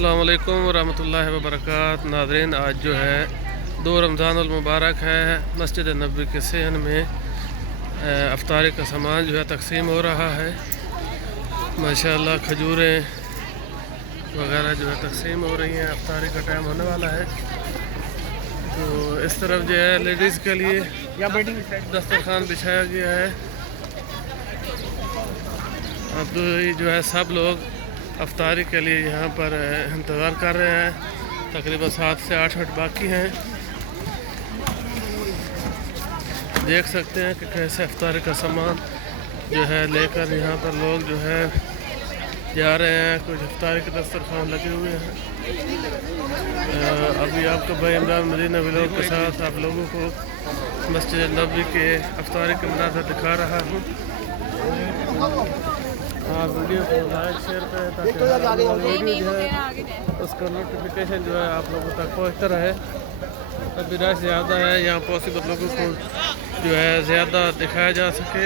अस्सलाम वालेकुम वरहमतुल्लाहि वबरकात। नाज़रीन, आज जो है 2 रमज़ानुल मुबारक है। मस्जिद नबवी के सहन में अफ्तारी का सामान जो है तकसीम हो रहा है। माशाअल्लाह खजूरें वगैरह जो है तकसीम हो रही हैं। अफ्तारी का टाइम होने वाला है। तो इस तरफ जो है लेडीज़ के लिए दस्तरखान बिछाया गया है। अब जो है सब लोग अफ्तारी के लिए यहाँ पर इंतज़ार कर रहे हैं। तकरीबन 7 से 8 मिनट बाकी हैं। देख सकते हैं कि कैसे अफ्तारी का सामान जो है लेकर यहाँ पर लोग जो है जा रहे हैं। कुछ अफ्तारी के दस्तरखान लगे हुए हैं। अभी आपको भाई इमरान मदीना व्लॉग के साथ आप लोगों को मस्जिद नबवी के अफ्तारी के मनाज़र दिखा रहा हूँ। आप वीडियो को लाइक शेयर करें ताकि वीडियो जो है उसका नोटिफिकेशन जो है आप लोगों तक पहुँचता रहे। अभी रश ज़्यादा है, यहाँ पॉसिबल लोगों को जो है ज़्यादा दिखाया जा सके।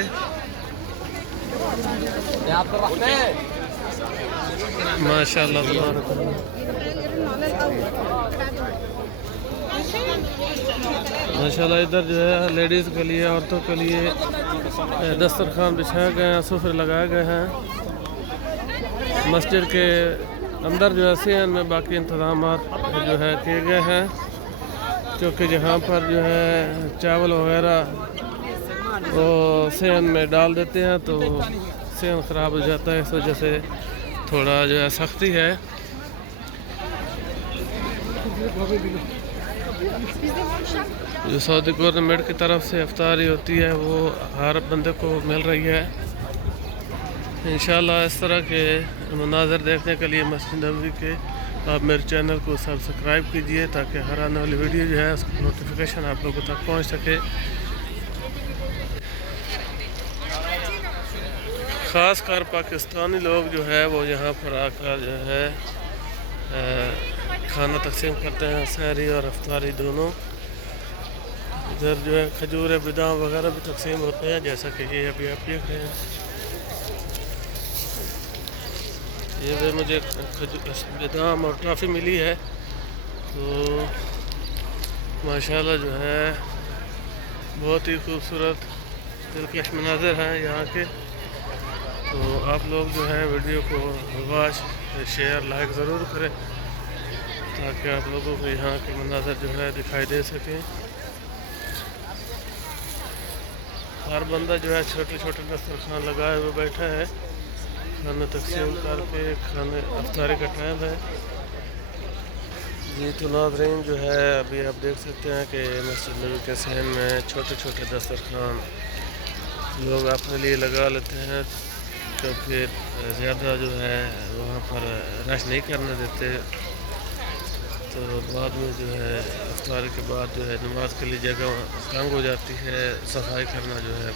माशाअल्लाह माशाअल्लाह। इधर जो है लेडीज़ के लिए, औरतों के लिए दस्तरखान बिछाए गए हैं, सुफ्रे लगाए गए हैं। मस्जिद के अंदर जो है सहन में बाकी इंतज़ाम जो है किए गए हैं, क्योंकि जहाँ पर जो है चावल वगैरह वो सहन में डाल देते हैं तो सहन ख़राब हो जाता है। इस वजह से थोड़ा जो है सख्ती है। जो सऊदी गवर्नमेंट की तरफ से अफ्तारी होती है वो हर बंदे को मिल रही है। इंशाल्लाह इस तरह के मनाज़र देखने के लिए मस्जिद नबवी के आप मेरे चैनल को सब्सक्राइब कीजिए ताकि हर आने वाली वीडियो जो है उसका नोटिफिकेशन आप लोगों तक पहुंच सके। ख़ासकर पाकिस्तानी लोग जो है वो यहाँ पर आकर जो है खाना तकसीम करते हैं, सहरी और अफ्तारी दोनों। इधर जो है खजूर बादाम वगैरह भी तकसीम होते हैं, जैसा कि ये अभी आप देख रहे हैं। ये भी मुझे बादाम और टॉफ़ी मिली है। तो माशाल्लाह जो है बहुत ही खूबसूरत दिलकश मनाज़र हैं यहाँ के। तो आप लोग जो है वीडियो को वॉच शेयर लाइक ज़रूर करें ताकि आप लोगों को यहाँ के मनाज़र जो है दिखाई दे सकें। हर बंदा जो है छोटे छोटे दस्तरखान लगाए हुए बैठा है। खाना तकसीम करके खाने अफ्तारी का टाइम है जी। तो नाज़रीन जो है अभी आप देख सकते हैं कि मस्जिद नबवी के सहन में छोटे छोटे दस्तरखान लोग अपने लिए लगा लेते हैं, क्योंकि ज़्यादा जो है वहाँ पर रश नहीं करने देते। तो बाद में जो है अफ्तारी के बाद जो है नमाज के लिए जगह तंग हो जाती है। सफाई करना जो है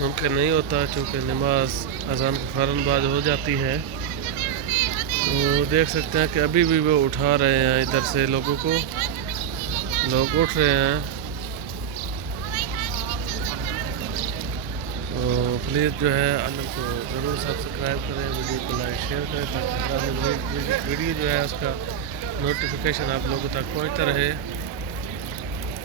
मुमकिन नहीं होता, क्योंकि नमाज अज़ान के फ़ौरन बाद हो जाती है। तो देख सकते हैं कि अभी भी वो उठा रहे हैं, इधर से लोगों को लोग उठ रहे हैं। तो प्लीज़ जो है चैनल को ज़रूर सब्सक्राइब करें, वीडियो को लाइक शेयर करें ताकि वीडियो जो है उसका नोटिफिकेशन आप लोगों तक पहुंचता रहे।